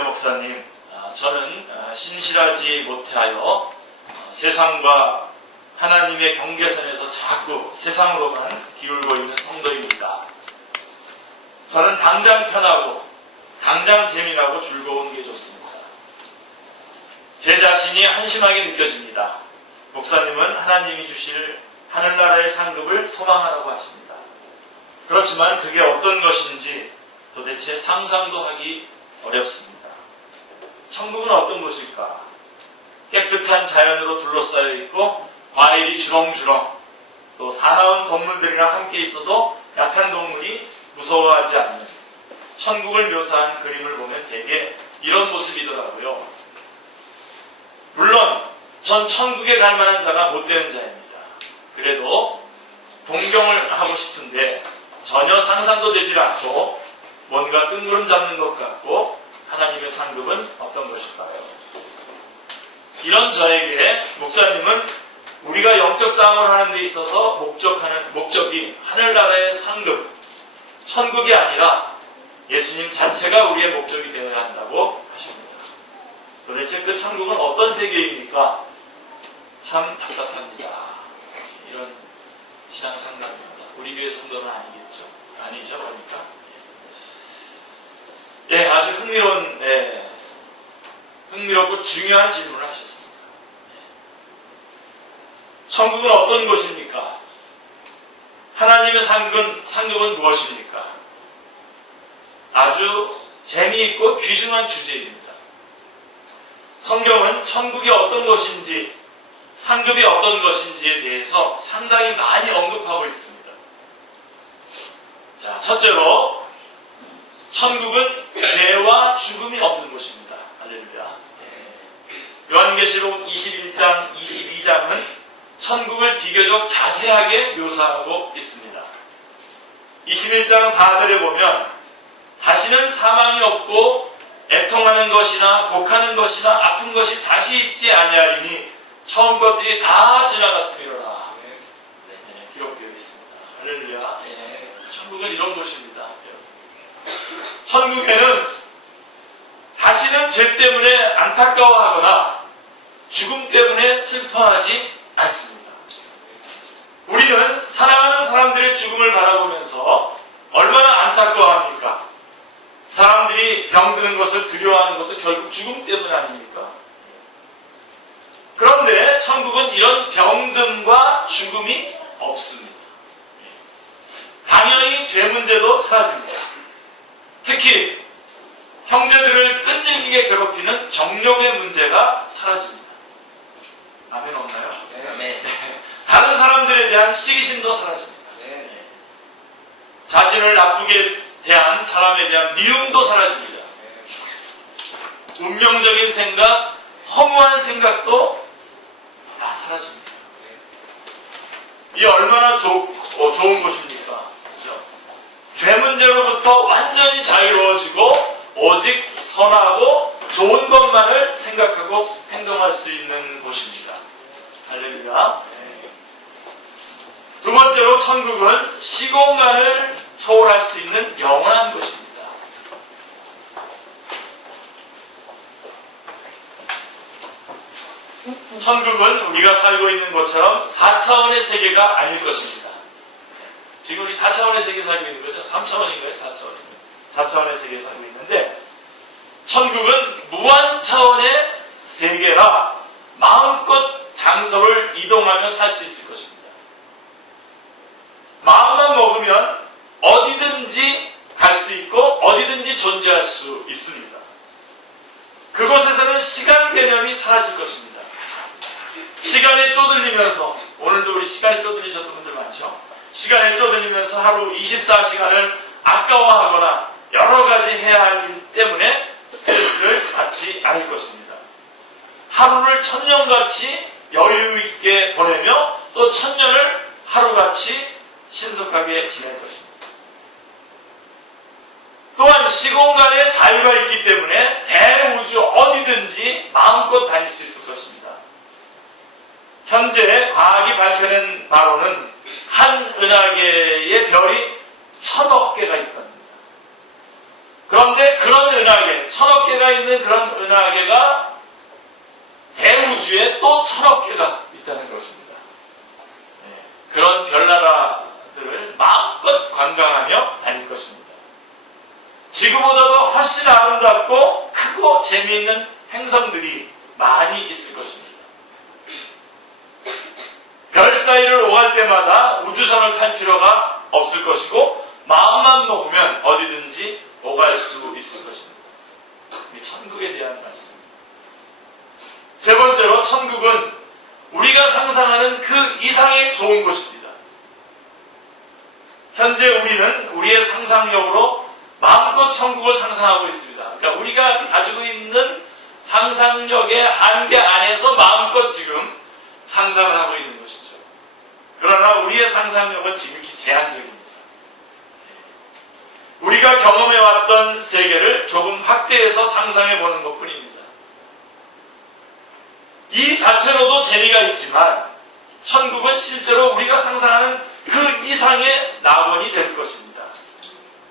목사님, 저는 신실하지 못하여 세상과 하나님의 경계선에서 자꾸 세상으로만 기울고 있는 성도입니다. 저는 당장 편하고 당장 재미나고 즐거운 게 좋습니다. 제 자신이 한심하게 느껴집니다. 목사님은 하나님이 주실 하늘나라의 상급을 소망하라고 하십니다. 그렇지만 그게 어떤 것인지 도대체 상상도 하기 어렵습니다. 천국은 어떤 곳일까? 깨끗한 자연으로 둘러싸여 있고 과일이 주렁주렁, 또 사나운 동물들이랑 함께 있어도 약한 동물이 무서워하지 않는 천국을 묘사한 그림을 보면 대개 이런 모습이더라고요. 물론 전 천국에 갈 만한 자가 못 되는 자입니다. 그래도 동경을 하고 싶은데 전혀 상상도 되질 않고 뭔가 뜬구름 잡는 것 같고 하나님의 상급은 어떤 것일까요? 이런 저에게 목사님은 우리가 영적 싸움을 하는 데 있어서 목적이 하늘나라의 상급, 천국이 아니라 예수님 자체가 우리의 목적이 되어야 한다고 하십니다. 도대체 그 천국은 어떤 세계입니까? 참 답답합니다. 이런 신앙상담입니다. 우리 교회 성도는 아니겠죠? 아니죠? 그러니까 아주 흥미롭고 중요한 질문을 하셨습니다. 천국은 어떤 곳입니까? 하나님의 상급은 무엇입니까? 아주 재미있고 귀중한 주제입니다. 성경은 천국이 어떤 것인지, 상급이 어떤 것인지에 대해서 상당히 많이 언급하고 있습니다. 자, 첫째로 천국은 죄와 죽음이 없는 곳입니다. 할렐루야. 요한계시록 21장, 22장은 천국을 비교적 자세하게 묘사하고 있습니다. 21장 4절에 보면 다시는 사망이 없고 애통하는 것이나 곡하는 것이나 아픈 것이 다시 있지 아니하리니 처음 것들이 다 지나갔음이로라. 기록되어 있습니다. 할렐루야. 천국은 이런 곳입니다. 천국에는 다시는 죄 때문에 안타까워하거나 죽음 때문에 슬퍼하지 않습니다. 우리는 사랑하는 사람들의 죽음을 바라보면서 얼마나 안타까워합니까? 사람들이 병드는 것을 두려워하는 것도 결국 죽음 때문 아닙니까? 그런데 천국은 이런 병듦과 죽음이 없습니다. 당연히 죄 문제도 사라집니다. 특히 형제들을 끈질기게 괴롭히는 정욕의 문제가 사라집니다. 아멘 없나요? 네. 다른 사람들에 대한 시기심도 사라집니다. 네. 자신을 나쁘게 대한 사람에 대한 미움도 사라집니다. 운명적인 생각, 허무한 생각도 다 사라집니다. 이 얼마나 좋은 곳입니까? 그렇죠? 죄 문제로부터 완전히 자유로워지고 오직 선하고 좋은 것만을 생각하고 행동할 수 있는 곳입니다. 할렐루야. 두 번째로 천국은 시공간을 초월할 수 있는 영원한 곳입니다. 천국은 우리가 살고 있는 것처럼 4차원의 세계가 아닐 것입니다. 지금 우리 4차원의 세계 살고 있는 거죠? 3차원인가요? 4차원인가요? 4차원의 세계에 살고 있는데 천국은 무한 차원의 세계라 마음껏 장소를 이동하며 살 수 있을 것입니다. 마음만 먹으면 어디든지 갈 수 있고 어디든지 존재할 수 있습니다. 그곳에서는 시간 개념이 사라질 것입니다. 시간에 쪼들리면서, 오늘도 우리 시간에 쪼들리셨던 분들 많죠? 시간에 쪼들리면서 하루 24시간을 아까워하거나 여러 가지 해야 할 일 때문에 스트레스를 받지 않을 것입니다. 하루를 천년같이 여유 있게 보내며 또 천년을 하루같이 신속하게 지낼 것입니다. 또한 시공간에 자유가 있기 때문에 대우주 어디든지 마음껏 다닐 수 있을 것입니다. 현재 과학이 밝혀낸 바로는 한 은하계의 별이 1000억 개가 있답니다. 그런데 그런 은하계, 1000억 개가 있는 그런 은하계가 대우주에 또 1000억 개가 있다는 것입니다. 그런 별나라들을 마음껏 관광하며 다닐 것입니다. 지구보다도 훨씬 아름답고 크고 재미있는 행성들이 많이 있을 것입니다. 별 사이를 오갈 때마다 우주선을 탈 필요가 없을 것이고 마음만 먹으면 어디든지 오갈 수 있을 것입니다. 천국에 대한 말씀입니다. 세 번째로 천국은 우리가 상상하는 그 이상의 좋은 곳입니다. 현재 우리는 우리의 상상력으로 마음껏 천국을 상상하고 있습니다. 그러니까 우리가 가지고 있는 상상력의 한계 안에서 마음껏 지금 상상을 하고 있는 것이죠. 그러나 우리의 상상력은 지극히 제한적입니다. 우리가 경험해왔던 세계를 조금 확대해서 상상해보는 것뿐입니다. 이 자체로도 재미가 있지만 천국은 실제로 우리가 상상하는 그 이상의 낙원이 될 것입니다.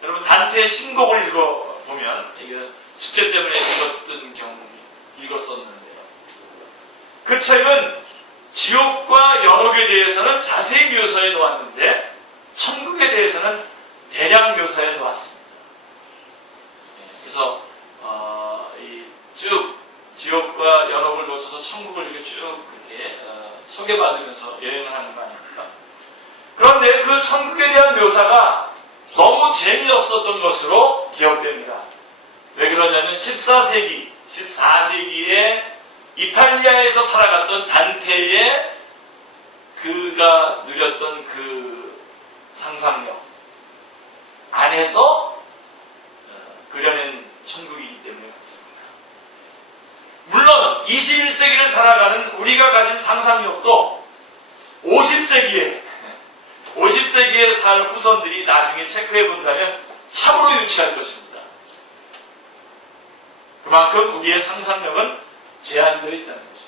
여러분 단테의 신곡을 읽어보면 이게 숙제 때문에 읽었었는데요. 그 책은 지옥과 연옥에 대해서는 자세히 묘사해 놓았는데 천국에 대해서는 대략 묘사해 놓았습니다. 그래서 쭉 지옥과 연옥을 놓쳐서 천국을 이렇게 쭉 그렇게 소개받으면서 여행을 하는 거 아닙니까? 그런데 그 천국에 대한 묘사가 너무 재미없었던 것으로 기억됩니다. 왜 그러냐면 14세기에 이탈리아에서 살아갔던 단테의 그가 누렸던 그 상상력 안에서 그려낸 천국이기 때문에 그렇습니다. 물론 21세기를 살아가는 우리가 가진 상상력도 50세기에 살 후손들이 나중에 체크해 본다면 참으로 유치할 것입니다. 그만큼 우리의 상상력은 제한되어 있다는 거죠.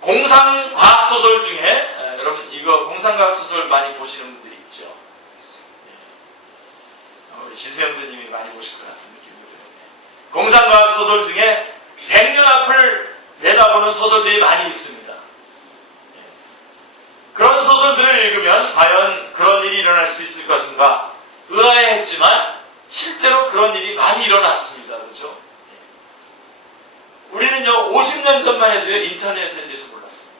공상과학소설 중에 여러분 이거 공상과학소설 많이 보시는 분들이 있죠. 우리 신세영 선생님이 많이 보실 것 같은 느낌이 드네요. 공상과학소설 중에 100년 앞을 내다보는 소설들이 많이 있습니다. 그런 소설들을 읽으면 과연 그런 일이 일어날 수 있을 것인가 의아해했지만 실제로 그런 일이 많이 일어났습니다. 그렇죠? 우리는요 50년 전만 해도 인터넷에 대해서 몰랐습니다.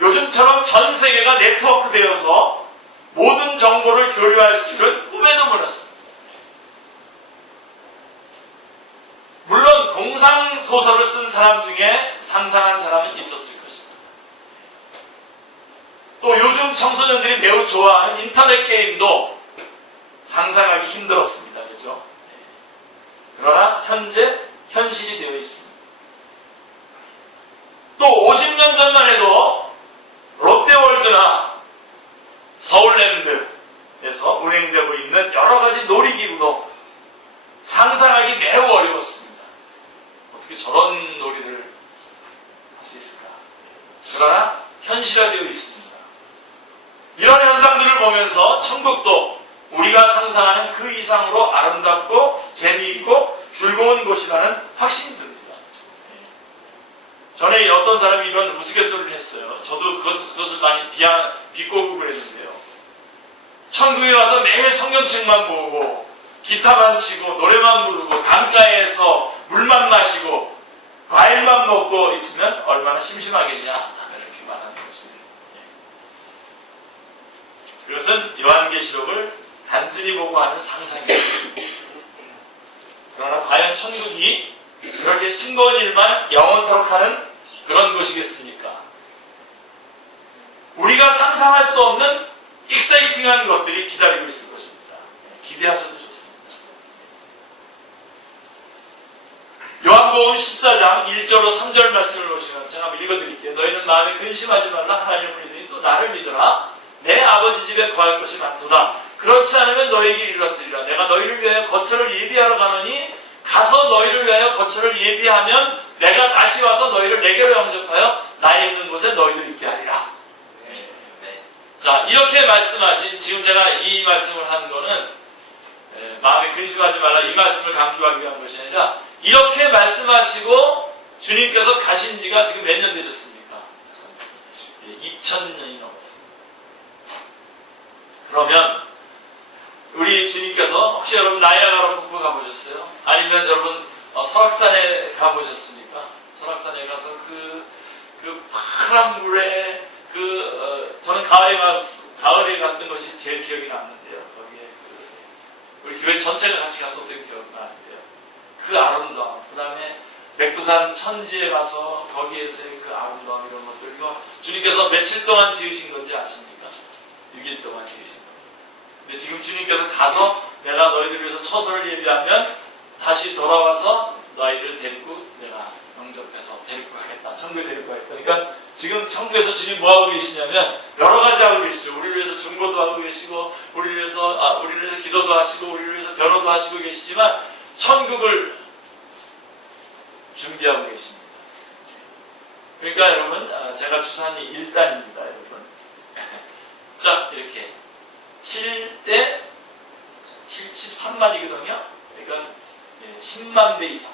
요즘처럼 전 세계가 네트워크 되어서 모든 정보를 교류할 줄은 꿈에도 몰랐습니다. 물론 공상소설을 쓴 사람 중에 상상한 사람은 있었을 것입니다. 또 요즘 청소년들이 매우 좋아하는 인터넷 게임도 상상하기 힘들었습니다. 그죠? 그러나 현재 현실이 되어 있습니다. 또 50년 전만 해도 롯데월드나 서울랜드에서 운행되고 있는 여러 가지 놀이기구도 상상하기 매우 어려웠습니다. 어떻게 저런 놀이를 할 수 있을까? 그러나 현실화되어 있습니다. 이런 현상들을 보면서 천국도 우리가 상상하는 그 이상으로 아름답고 재미있고 즐거운 곳이라는 확신이 듭니다. 전에 어떤 사람이 이런 우스갯소리를 했어요. 저도 그것을 많이 비꼬고 그랬는데요. 천국에 와서 매일 성경책만 보고 기타만 치고 노래만 부르고 강가에서 물만 마시고 과일만 먹고 있으면 얼마나 심심하겠냐 이렇게 말하는 것입니다. 그것은 요한계시록을 단순히 보고 하는 상상입니다. 그러나 과연 천국이 그렇게 싱거운 일만 영원토록 하는 그런 곳이겠습니까? 우리가 상상할 수 없는 익사이팅한 것들이 기다리고 있을 것입니다. 기대하셔도 좋습니다. 요한복음 14장 1절로 3절 말씀을 보시면 제가 한번 읽어드릴게요. 너희는 마음에 근심하지 말라. 하나님을 믿으니 또 나를 믿으라. 내 아버지 집에 거할 것이 많도다. 그렇지 않으면 너희에게 이르렀으리라. 내가 너희를 위하여 거처를 예비하러 가노니 가서 너희를 위하여 거처를 예비하면 내가 다시 와서 너희를 내게로 영접하여 나의 있는 곳에 너희도 있게 하리라. 자, 이렇게 말씀하신, 지금 제가 이 말씀을 한 거는 마음에 근심하지 말라 이 말씀을 강조하기 위한 것이 아니라 이렇게 말씀하시고 주님께서 가신 지가 지금 몇 년 되셨습니까? 2000년이 넘었습니다. 그러면 우리 주님께서 혹시 여러분 나이아가라 폭포 가보셨어요? 아니면 여러분 설악산에 가보셨습니까? 설악산에 가서 그 파란 물에 저는 가을에 갔던 것이 제일 기억이 남는데요. 거기에 우리 교회 전체가 같이 갔었던 기억이 나는데요. 그 아름다움, 그 다음에 백두산 천지에 가서 거기에서의 그 아름다움 이런 것들 이거 주님께서 며칠 동안 지으신 건지 아십니까? 6일 동안 지으신 겁니다. 근데 지금 주님께서 가서 내가 너희들 위해서 처소를 예비하면 다시 돌아와서 너희를 데리고 내가 영접해서 데리고 가겠다. 천국에 데리고 가겠다. 그러니까 지금 천국에서 주님 뭐 하고 계시냐면 여러 가지 하고 계시죠. 우리를 위해서 중보도 하고 계시고 우리를 위해서 기도도 하시고 우리를 위해서 변호도 하시고 계시지만 천국을 준비하고 계십니다. 그러니까 여러분 제가 주산이 1단입니다. 여러분 자 이렇게 7대 73만이거든요. 그러니까 10만 배 이상.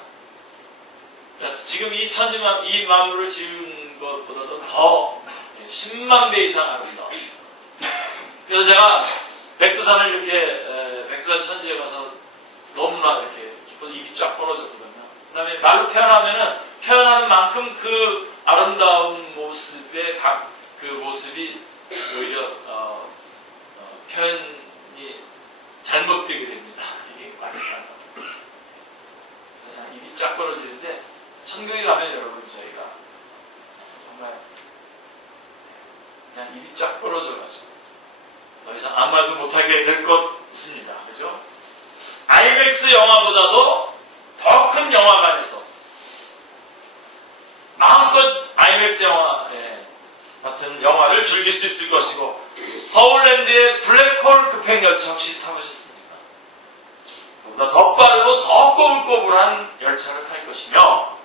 그러니까 지금 이 천지만 이 만물을 지은 것보다도 더 10만 배 이상 아름다워. 그래서 제가 백두산을 이렇게 백두산 천지에 가서 너무나 이렇게 기뻐서 입이 쫙 벌어졌거든요. 그 다음에 말로 표현하는 만큼 그 아름다운 모습의 그 모습이 오히려 표현이 잘못되게 됩니다. 이게 말이 그냥 입이 쫙 벌어지는데 천국에 가면 여러분 저희가 정말 그냥 입이 쫙 벌어져가지고 더 이상 아무 말도 못하게 될 것입니다. 그죠? IMAX 영화보다도 더 큰 영화관에서 마음껏 IMAX 영화 같은 영화를 즐길 수 있을 것이고 서울랜드의 블랙홀 급행열차 혹시 타보셨습니까? 그보다 더 빠르고 더 꼬불꼬불한 열차를 탈 것이며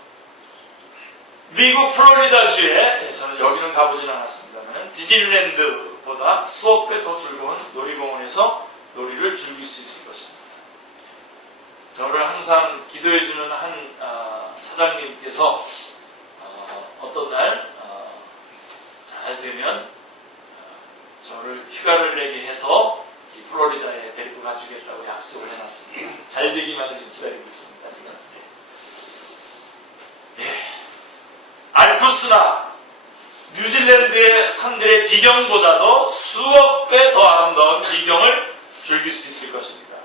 미국 플로리다주에 저는 여기는 가보진 않았습니다만 디즈니랜드보다 수억 배 더 즐거운 놀이공원에서 놀이를 즐길 수 있을 것입니다. 저를 항상 기도해주는 한 사장님께서 어떤 날 잘 되면 저를 휴가를 내게 해서 이 플로리다에 데리고 가주겠다고 약속을 해놨습니다. 잘 되기만 지금 기다리고 있습니다. 지금. 알프스나 뉴질랜드의 산들의 비경보다도 수억 배 더 아름다운 비경을 즐길 수 있을 것입니다.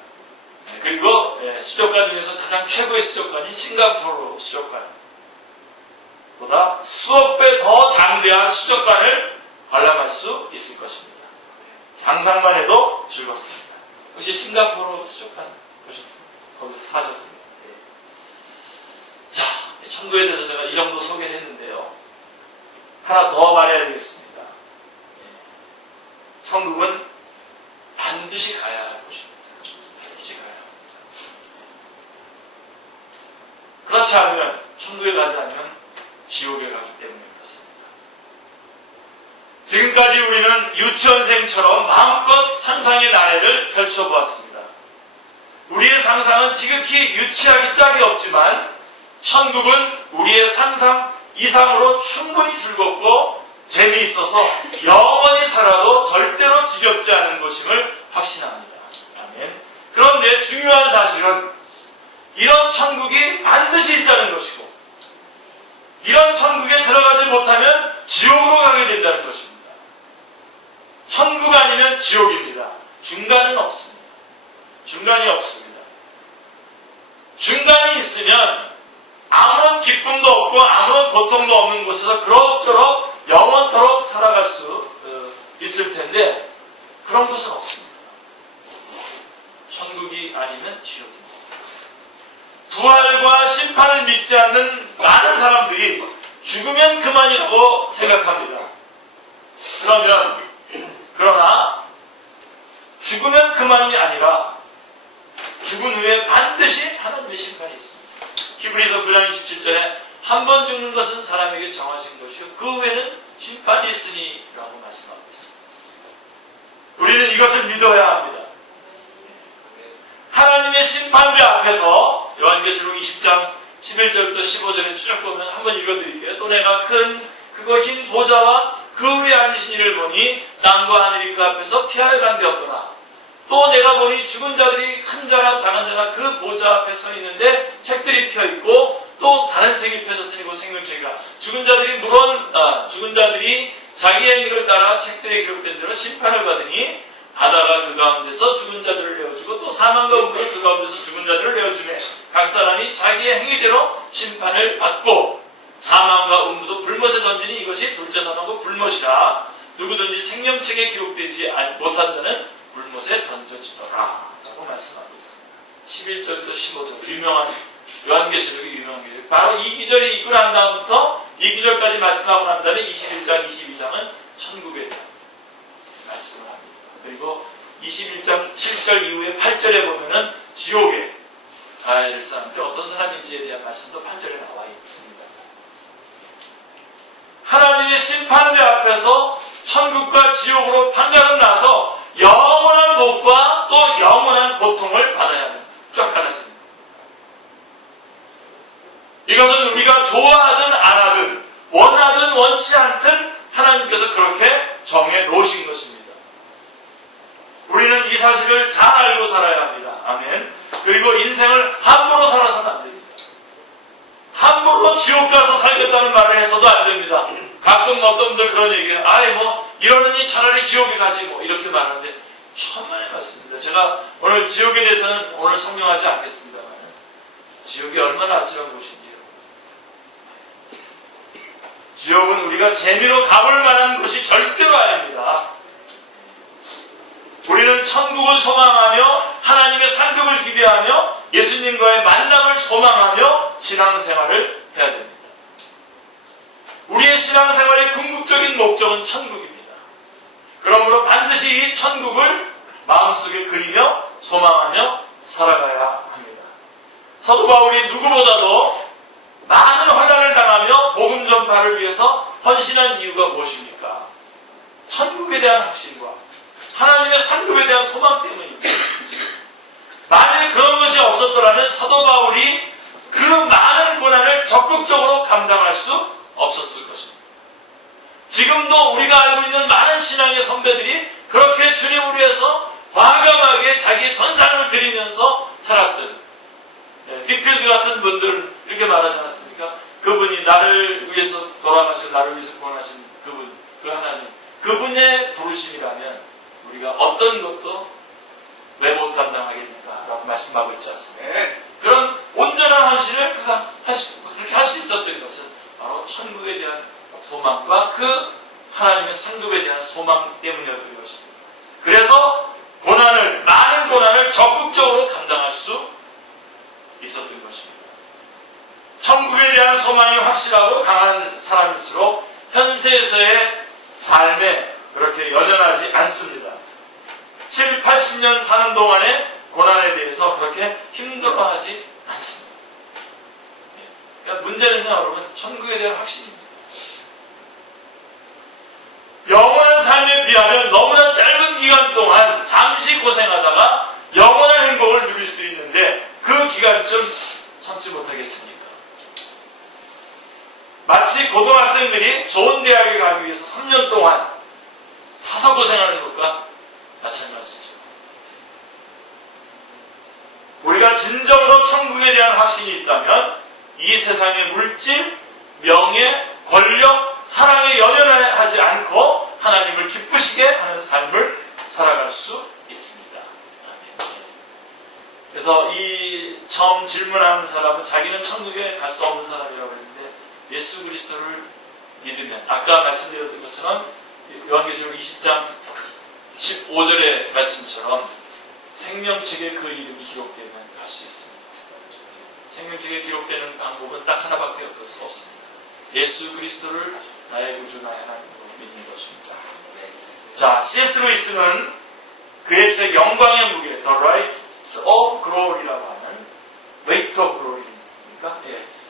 그리고 수족관 중에서 가장 최고의 수족관인 싱가포르 수족관보다 수억 배 더 장대한 수족관을 관람할 수 있을 것입니다. 상상만 해도 즐겁습니다. 혹시 싱가포르 수족관 보셨습니까? 거기서 사셨습니다. 자, 천국에 대해서 제가 이 정도 소개를 했는데요. 하나 더 말해야 되겠습니다. 천국은 반드시 가야 할 곳입니다. 반드시 가야 합니다. 그렇지 않으면 천국에 가지 않으면 지옥에 가기 때문에 그렇습니다. 지금까지 우리는 유치원생처럼 마음껏 상상의 나래를 펼쳐보았습니다. 우리의 상상은 지극히 유치하기 짝이 없지만 천국은 우리의 상상 이상으로 충분히 즐겁고 재미있어서 영원히 살아도 절대로 지겹지 않은 것임을 확신합니다. 아멘. 그런데 중요한 사실은 이런 천국이 반드시 있다는 것이고 이런 천국에 들어가지 못하면 지옥으로 가게 된다는 것입니다. 천국 아니면 지옥입니다. 중간은 없습니다. 중간이 없습니다. 중간이 있으면 아무런 기쁨도 없고 아무런 고통도 없는 곳에서 그럭저럭 영원토록 살아갈 수 있을 텐데 그런 곳은 없습니다. 천국이 아니면 지옥입니다. 부활과 심판을 믿지 않는 많은 사람들이 죽으면 그만이라고 생각합니다. 그러나 죽으면 그만이 아니라 죽은 후에 반드시 하나님의 심판이 있습니다. 히브리서 9장 27절에 한 번 죽는 것은 사람에게 정하신 것이요 그 후에는 심판이 있으니 라고 말씀하고 있습니다. 우리는 이것을 믿어야 합니다. 하나님의 11절부터 15절에 쭉 보면 한번 읽어드릴게요. 또 내가 큰 크고 흰 보좌와 그 위에 앉으신 이를 보니 땅과 하늘이 그 앞에서 피하여 간되었더라. 또 내가 보니 죽은 자들이 큰 자나 작은 자나 그 보좌 앞에 서 있는데 책들이 펴 있고 또 다른 책이 펴졌으니 그 생명책이라. 죽은 자들이 자기의 행위를 따라 책들에 기록된 대로 심판을 받으니 바다가 그 가운데서 죽은 자들을 내어주고 또 사망과 음부가 그 가운데서 죽은 자들을 내어주매 각 사람이 자기의 행위대로 심판을 받고 사망과 음부도 불못에 던지니 이것이 둘째 사망과 불못이라. 누구든지 생명책에 기록되지 못한 자는 불못에 던져지더라 라고 말씀하고 있습니다. 11절부터 15절 유명한 요한계시록의 유명한 계시록. 바로 이 기절이 있고 난 다음부터 이 기절까지 말씀하고 난 다음에 21장, 22장은 천국에 대한 말씀을 합니다. 그리고 21장 7절 이후에 8절에 보면은 지옥에 가야 될 사람들이 어떤 사람인지에 대한 말씀도 8절에 나와 있습니다. 하나님의 심판대 앞에서 천국과 지옥으로 판가름 나서 영원한 복과 또 영원한 고통을 받아야 합니다. 쫙 갈라집니다. 이것은 우리가 좋아하든 안 하든 원하든 원치 않든 하나님께서 그렇게 정해 놓으신 것입니다. 우리는 이 사실을 잘 알고 살아야 합니다. 아멘. 그리고 인생을 함부로 살아서는 안 됩니다. 함부로 지옥 가서 살겠다는 말을 해서도 안 됩니다. 가끔 어떤 분들 그런 얘기해요. 이러느니 차라리 지옥에 가지 이렇게 말하는데 천만에 맞습니다. 제가 오늘 지옥에 대해서는 오늘 설명하지 않겠습니다만 지옥이 얼마나 아찔한 곳인지요. 지옥은 우리가 재미로 가볼 만한 곳이 절대로 아닙니다. 우리는 천국을 소망하며 하나님의 상급을 기대하며 예수님과의 만남을 소망하며 신앙생활을 해야 됩니다. 우리의 신앙생활의 궁극적인 목적은 천국입니다. 그러므로 반드시 이 천국을 마음속에 그리며 소망하며 살아가야 합니다. 사도 바울이 누구보다도 많은 환난을 당하며 복음 전파를 위해서 헌신한 이유가 무엇입니까? 천국에 대한 확신과 하나님의 상급에 대한 소망 때문입니다. 만일 그런 것이 없었더라면 사도 바울이 그 많은 고난을 적극적으로 감당할 수 없었을 것입니다. 지금도 우리가 알고 있는 많은 신앙의 선배들이 그렇게 주님을 위해서 과감하게 자기의 전생을 드리면서 살았던 휘필드 같은 분들 이렇게 말하지 않았습니까? 그분이 나를 위해서 돌아가시고 나를 위해서 구원하신 그분, 그 하나님, 그분의 부르심이라면 우리가 어떤 것도 왜 못 감당하겠는가 라고 말씀하고 있지 않습니까? 그런 온전한 헌신을 그가 그렇게 할 수 있었던 것은 바로 천국에 대한 소망과 그 하나님의 상급에 대한 소망 때문이었던 것입니다. 그래서 많은 고난을 적극적으로 감당할 수 있었던 것입니다. 천국에 대한 소망이 확실하고 강한 사람일수록 현세에서의 삶에 그렇게 연연하지 않습니다. 7, 80년 사는 동안의 고난에 대해서 그렇게 힘들어하지 않습니다. 그러니까 문제는요, 여러분, 천국에 대한 확신입니다. 영원한 삶에 비하면 너무나 짧은 기간 동안 잠시 고생하다가 영원한 행복을 누릴 수 있는데 그 기간쯤 참지 못하겠습니까? 마치 고등학생들이 좋은 대학에 가기 위해서 3년 동안 사서 고생하는 것과 마찬가지죠. 우리가 진정으로 천국에 대한 확신이 있다면 이 세상의 물질, 명예, 권력, 사랑에 연연하지 않고 하나님을 기쁘시게 하는 삶을 살아갈 수 있습니다. 그래서 이 처음 질문하는 사람은 자기는 천국에 갈 수 없는 사람이라고 했는데 예수 그리스도를 믿으면 아까 말씀드렸던 것처럼 요한계시록 20장 15절의 말씀처럼 생명책에 그 이름이 기록되면 갈 수 있습니다. 생명책에 기록되는 방법은 딱 하나밖에 없습니다. 예수 그리스도를 나의 구주 나의 하나님으로 믿는 것입니다. 자, C.S. 루이스는 그의 책 영광의 무게, The Weight of Glory라고 하는 Weight of Glory입니까?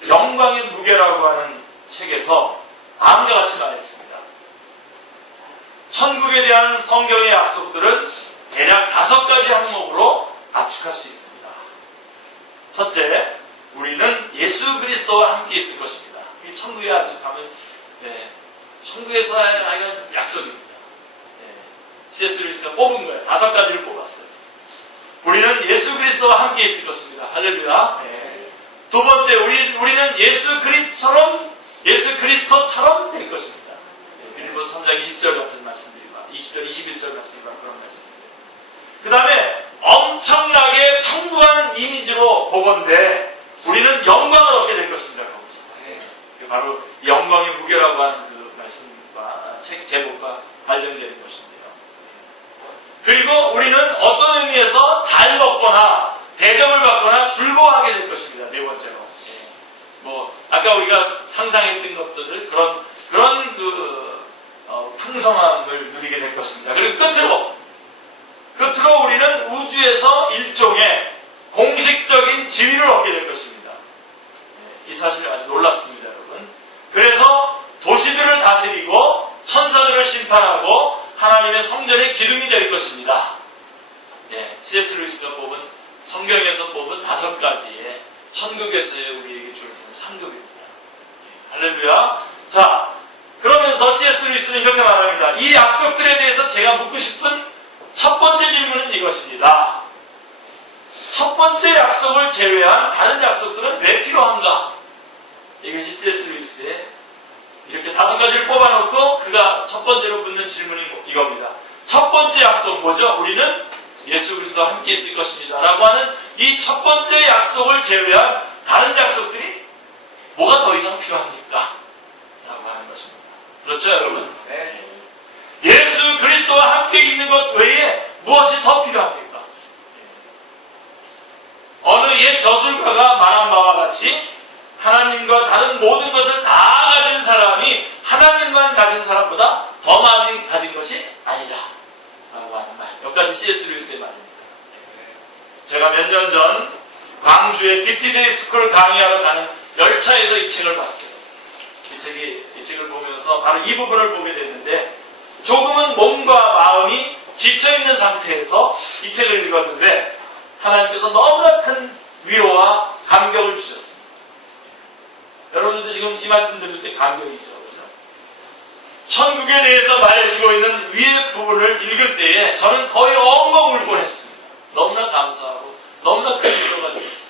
영광의 무게라고 하는 책에서 다음과 같이 말했습니다. 천국에 대한 성경의 약속들은 대략 5가지 항목으로 압축할 수 있습니다. 첫째, 우리는 예수 그리스도와 함께 있을 것입니다. 이 천국에 아직 가면 천국에서 하는 약속입니다. C.S. 루이스가 뽑은 거예요. 5가지를 뽑았어요. 우리는 예수 그리스도와 함께 있을 것입니다. 할렐루야. 두 번째, 우리는 예수 그리스도처럼 될 것입니다. 빌립보서 3장 20절 같은 말씀들이고 20절, 21절 말씀이고 그런 말씀입니다. 그 다음에 엄청나게 풍부한 이미지로 보건대 우리는 영광을 얻게 될 것입니다. 거기서. 바로 영광의 무게라고 하는 그 말씀과 책 제목과 관련되는 것인데요. 그리고 우리는 어떤 의미에서 잘 먹거나 대접을 받거나 즐거워하게 될 것입니다. 네 번째로. 아까 우리가 상상했던 것들을 그런 풍성함을 누리게 될 것입니다. 그리고 끝으로 우리는 우주에서 일종의 공식적인 지위를 얻게 될 것입니다. 이 사실이 아주 놀랍습니다, 여러분. 그래서 도시들을 다스리고 천사들을 심판하고 하나님의 성전의 기둥이 될 것입니다. C.S. 루이스가 뽑은 성경에서 뽑은 5가지의 천국에서의 우리에게 주어지는 상급입니다. 할렐루야. 자, 그러면서 C.S. 루이스는 이렇게 말합니다. 이 약속들에 대해서 제가 묻고 싶은 첫 번째 질문은 이것입니다. 첫 번째 약속을 제외한 다른 약속들은 왜 필요한가? 이것이 C.S. 루이스의 이렇게 5가지를 뽑아놓고 그가 첫 번째로 묻는 질문이 이겁니다. 첫 번째 약속 뭐죠? 우리는 예수 그리스도와 함께 있을 것입니다. 라고 하는 이 첫 번째 약속을 제외한 다른 약속들이 뭐가 더 이상 필요합니까? 라고 하는 것입니다. 그렇죠, 여러분? 네. 예수 그리스도와 함께 있는 것 외에 무엇이 더 필요합니까? 어느 옛 저술가가 말한 바와 같이 하나님과 다른 모든 것을 다 가진 사람이 하나님만 가진 사람보다 더 많이 가진 것이 아니다. 라고 하는 말. 여기까지 C.S. 루이스의 말입니다. 제가 몇 년 전 광주의 BTJ 스쿨 강의하러 가는 열차에서 이 책을 봤어요. 이 책을 보면서 바로 이 부분을 보게 됐는데 조금은 몸과 마음이 지쳐있는 상태에서 이 책을 읽었는데 하나님께서 너무나 큰 위로와 감격을 주셨습니다. 여러분들 지금 이 말씀 들을 때 감격이죠. 그렇죠? 천국에 대해서 말해주고 있는 위의 부분을 읽을 때에 저는 거의 엉엉 울 뻔했습니다. 너무나 감사하고 너무나 큰 위로가 되었습니다.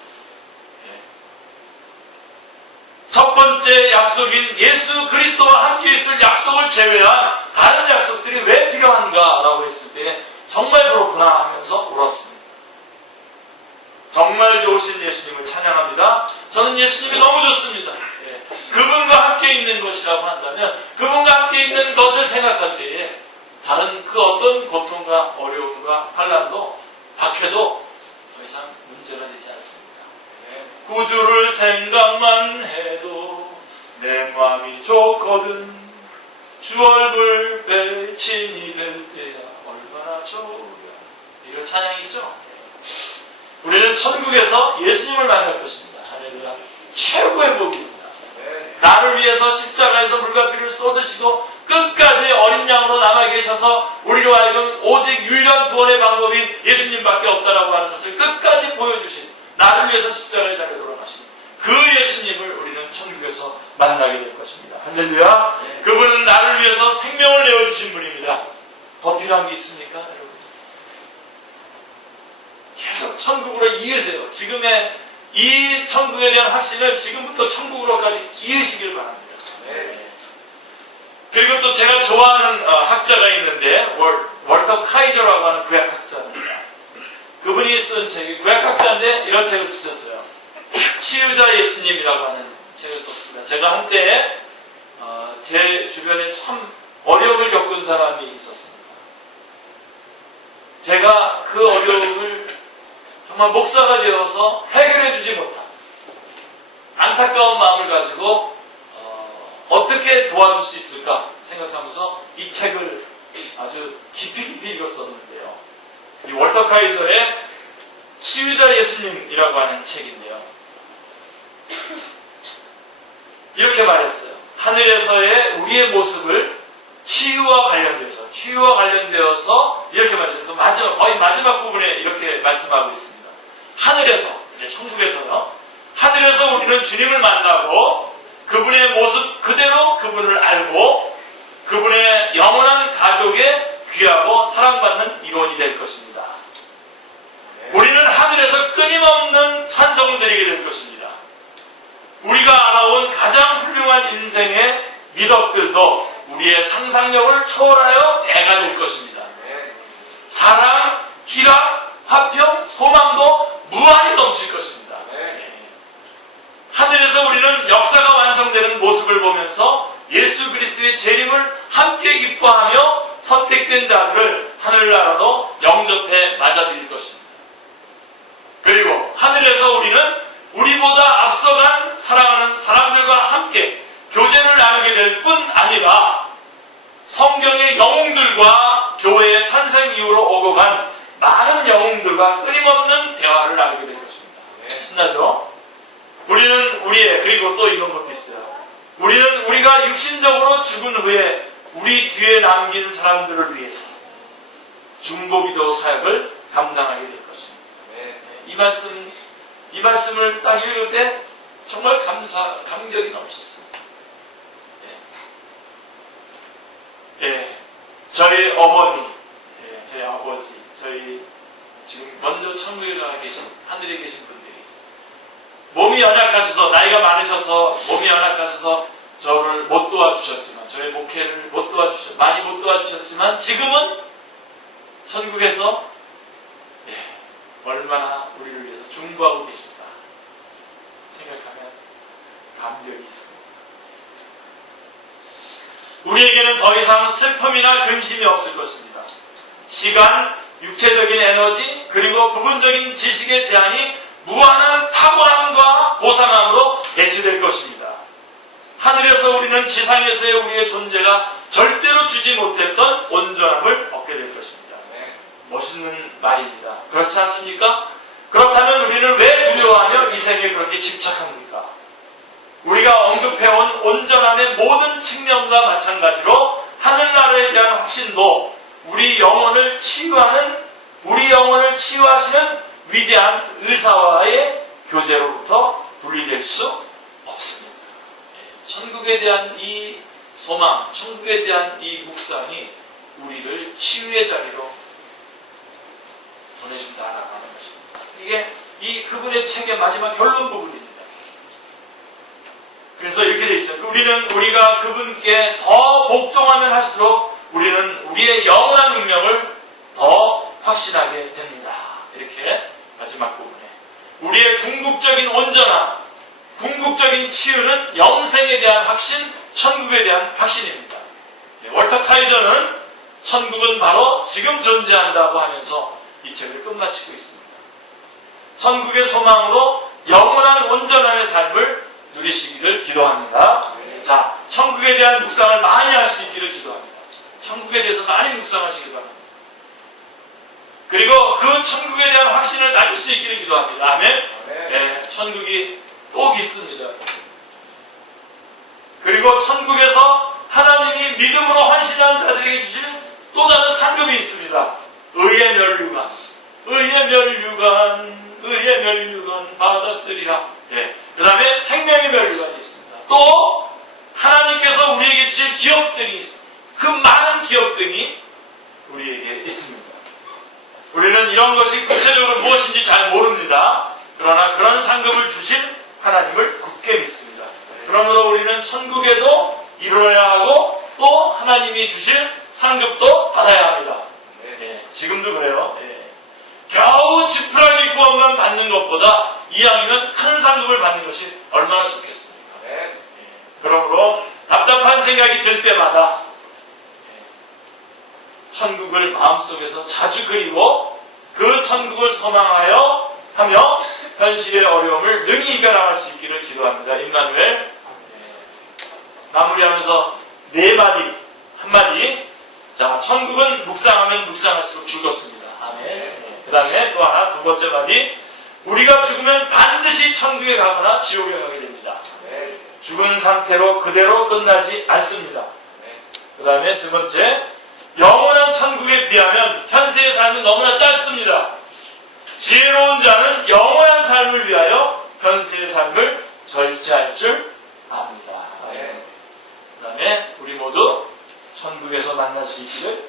첫 번째 약속인 예수 그리스도와 함께 있을 약속을 제외한 다른 약속들이 왜 필요한가라고 했을 때 정말 그렇구나 하면서 울었습니다. 정말 좋으신 예수님을 찬양합니다. 저는 예수님이 너무 좋습니다. 그분과 함께 있는 것이라고 한다면 그분과 함께 있는 것을 생각할 때에 다른 그 어떤 고통과 어려움과 환난도 박해도 더 이상 문제가 되지 않습니다. 구주를 생각만 해도 내 마음이 좋거든 주 얼굴 배친이 될 때야 얼마나 좋으랴. 이거 찬양이죠? 우리는 천국에서 예수님을 만날 것입니다. 할렐루야. 최고의 복입니다. 나를 위해서 십자가에서 물과 피를 쏟으시고 끝까지 어린 양으로 남아 계셔서 우리로 하여금 오직 유일한 구원의 방법이 예수님밖에 없다라고 하는 것을 끝까지 보여주신 나를 위해서 십자가에 달려 돌아가신 그 예수님을 우리는 천국에서 만나게 될 것입니다. 할렐루야. 그분은 나를 위해서 생명을 내어주신 분입니다. 더 필요한 게 있습니까? 여러분? 계속 천국으로 이으세요. 지금의 이 천국에 대한 확신을 지금부터 천국으로까지 이으시길 바랍니다. 그리고 또 제가 좋아하는 학자가 있는데 월터 카이저라고 하는 구약학자입니다. 그분이 쓴 책이 구약학자인데 이런 책을 쓰셨어요. 치유자 예수님이라고 하는 책을 썼습니다. 제가 한때 제 주변에 참 어려움을 겪은 사람이 있었습니다. 제가 그 어려움을 정말 목사가 되어서 해결해 주지 못한 안타까운 마음을 가지고 어떻게 도와줄 수 있을까 생각하면서 이 책을 아주 깊이 읽었었는데요. 이 월터 카이저의 치유자 예수님이라고 하는 책인데요. 이렇게 말했어요. 하늘에서의 우리의 모습을 치유와 관련되어서 이렇게 말했어요. 그 거의 마지막 부분에 이렇게 말씀하고 있습니다. 하늘에서, 천국에서요. 하늘에서 우리는 주님을 만나고 그분의 모습 그대로 그분을 알고 그분의 영원한 가족의 귀하고 사랑받는 일원이 될 것입니다. 우리는 하늘에서 끊임없는 찬송을 드리게 될 것입니다. 우리가 알아온 가장 훌륭한 인생의 미덕들도 우리의 상상력을 초월하여 배가 될 것입니다. 사랑, 희락, 화평, 소망도 무한히 넘칠 것입니다. 하늘에서 우리는 역사가 완성되는 모습을 보면서 예수 그리스도의 재림을 함께 기뻐하며 선택된 자들을 하늘나라로 영접해 맞아들일 것입니다. 그리고 하늘에서 우리는 우리보다 앞서간 사랑하는 사람들과 함께 교제를 나누게 될 뿐 아니라 성경의 영웅들과 교회의 탄생 이후로 오고 간 많은 영웅들과 끊임없는 대화를 나누게 될 것입니다. 신나죠? 우리는 그리고 또 이런 것도 있어요. 우리는 우리가 육신적으로 죽은 후에 우리 뒤에 남긴 사람들을 위해서 중보기도 사역을 감당하게 될 것입니다. 이 말씀을 딱 읽을 때 정말 감격이 넘쳤어요. 저희 어머니, 저희 아버지, 저희 지금 먼저 천국에 가 계신, 하늘에 계신 분들이 몸이 연약하셔서, 나이가 많으셔서 몸이 연약하셔서 저를 못 도와주셨지만, 저의 목회를 많이 못 도와주셨지만 지금은 천국에서 얼마나 우리를 위해서 중보하고 계신가 생각하면 감격이 있습니다. 우리에게는 더 이상 슬픔이나 근심이 없을 것입니다. 시간, 육체적인 에너지, 그리고 부분적인 지식의 제한이 무한한 탁월함과 고상함으로 대체될 것입니다. 하늘에서 우리는 지상에서의 우리의 존재가 절대로 주지 못했던 온전함을 얻게 될 것입니다. 멋있는 말입니다. 그렇지 않습니까? 그렇다면 우리는 왜 두려워하며 이 생에 그렇게 집착합니까? 우리가 언급해온 온전함의 모든 측면과 마찬가지로 하늘나라에 대한 확신도 우리 영혼을 치유하시는 위대한 의사와의 교제로부터 분리될 수 없습니다. 천국에 대한 이 소망, 천국에 대한 이 묵상이 우리를 치유의 자리로 보내준다라고 하는 것입니다. 이게 그분의 책의 마지막 결론 부분입니다. 그래서 이렇게 되어 있어요. 우리가 그분께 더 복종하면 할수록 우리는 우리의 영원한 능력을 더 확신하게 됩니다. 이렇게 마지막 부분에 우리의 궁극적인 온전함, 궁극적인 치유는 영생에 대한 확신, 천국에 대한 확신입니다. 월터 카이저는 천국은 바로 지금 존재한다고 하면서 이 책을 끝마치고 있습니다. 천국의 소망으로 영원한 온전함의 삶을 누리시기를 기도합니다. 자, 천국에 대한 묵상을 많이 할 수 있기를 기도합니다. 천국에 대해서 많이 묵상하시기 바랍니다. 그리고 그 천국에 대한 확신을 가질 수 있기를 기도합니다. 아멘. 천국이 꼭 있습니다. 그리고 천국에서 하나님이 믿음으로 헌신한 자들에게 주시는 또 다른 상급이 있습니다. 의의 멸류관 받았으리라. 그 다음에 생명의 멸류관이 있습니다. 또 하나님께서 우리에게 주실 기업등이 있습니다. 그 많은 기업등이 우리에게 있습니다. 우리는 이런 것이 구체적으로 무엇인지 잘 모릅니다. 그러나 그런 상급을 주신 하나님을 굳게 믿습니다. 그러므로 우리는 천국에도 이루어야 하고 또 하나님이 주실 상급도 받아야 합니다. 지금도 그래요. 겨우 지푸라기 구원만 받는 것보다 이왕이면 큰 상급을 받는 것이 얼마나 좋겠습니까? 그러므로 답답한 생각이 들 때마다 천국을 마음속에서 자주 그리고 그 천국을 소망하여 하며 현실의 어려움을 능히 이겨나갈 수 있기를 기도합니다. 임마누엘. 마무리하면서 한마디. 자, 천국은 묵상하면 묵상할수록 즐겁습니다. 아멘. 그 다음에 또 하나, 두 번째 말이, 우리가 죽으면 반드시 천국에 가거나 지옥에 가게 됩니다. 죽은 상태로 그대로 끝나지 않습니다. 그 다음에 세 번째, 영원한 천국에 비하면 현세의 삶은 너무나 짧습니다. 지혜로운 자는 영원한 삶을 위하여 현세의 삶을 절제할 줄 압니다. 그 다음에 우리 모두 천국에서 만날 수 있기를